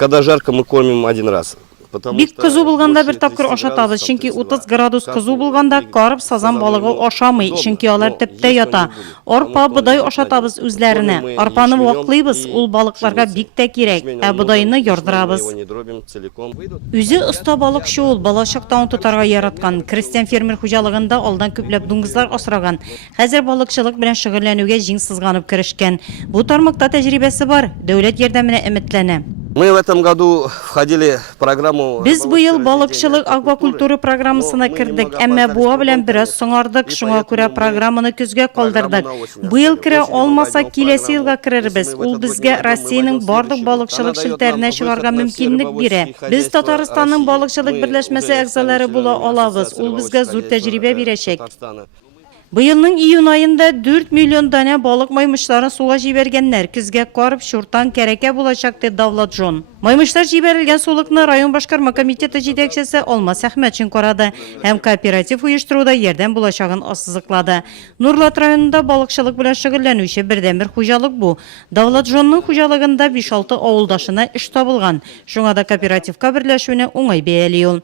Когда жарко, мы кормим один раз. Бик кызу булганда бер тапкыр ашатабыз, чөнки 30 градус кызу булганда карып сазан балыгы ашамый, чөнки алар төптә ята. Арпа, бодай ашатабыз үзләренә. Арпаны ваклыйбыз, ул балыкларга бик тә кирәк, ә бодайны ярдырабыз. Үзе оста балыкчы ул, балачактан тотарга яраткан. Крестьян фермер хуҗалыгында алдан күпләп дуңгызлар асраган. Хәзер балыкчылык белән шөгыльләнүгә җиң сызганып керешкән. Бу тармакта тәҗрибәсе бар, дәүләт ярдәменә өметләнә. Мы в этом году входили в программу... Без быел балыкчылык аквакультура программасына кирдек, әмма буа белән бераз соңардык, шуңа күрә программаны көзгә калдырдык. Быел керә алмаса, киләсе елга керербез. Ул безгә Россиянең барлык балыкчылык шелтәренә чыгарга мөмкинлек бирә. Без Татарстанның балыкчылык берләшмәсе әгъзалары була алабыз. Ул безгә зур тәҗрибә бирәчәк. Быелның июнь айында 4 миллион дана балык маймышларын суга җибәргәннәр. Көзгә карып шуртан кәрәкә булачак дип Давлат Джон. Маймышлар җибәрелгән сулыкны район башкарма комитеты җитәкчесе Алмаз Әхмәтшин карады һәм кооператив оештыруда ярдәм булачагын ассызыклады. Нурлат районында балыкчылык белән шөгыльләнүче бердәнбер хуҗалык бу. Давлат Джонның хуҗалыгында 5-6 авылдашына эш табылган. Шуңа да кооперативка берләшүне уңай бәяли ул.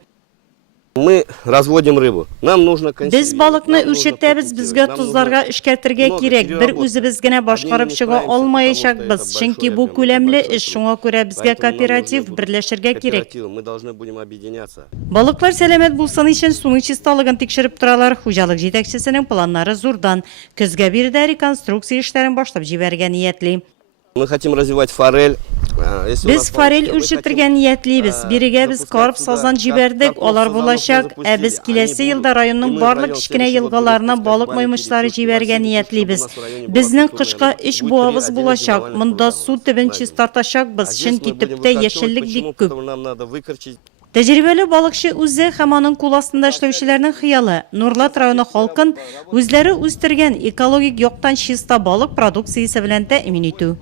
Мы разводим рыбу. Нам нужно Без балыкны үрчетәбез, безгә тузларга эшкәртергә кирәк. Бер үзебез генә башкарып чыга алмаячакбыз, чөнки бу күләмле эш, шуңа күрә безгә кооператив берләшергә кирәк. Мы должны будем объединяться. Балыклар сәламәт булсын өчен суның чисталыгын тикшереп торалар. Хуҗалык җитәкчесенең планнары зурдан. Көзгә биредә реконструкция эшләрен башлап җибәргән ниятли. Мы хотим развивать форель. Без форель үрчетергә ниятлибез. Бирегә без карп сазан җибәрдек, алар булачак, ә без киләсе елда районның барлык кичкенә елгаларына балык маймышлары җибәргә ниятлибез. Безнең кышка 3 буабыз булачак. Монда су төбен чистартачакбыз, чөнки төптә яшеллек бик күп. Тәҗрибәле балыкчы үзе һәм аның кул астында эшләүчеләрнең хыялы. Нурлат районы халкын үзләре үстергән экологик яктан чиста балык продукциясе белән тәэмин итү.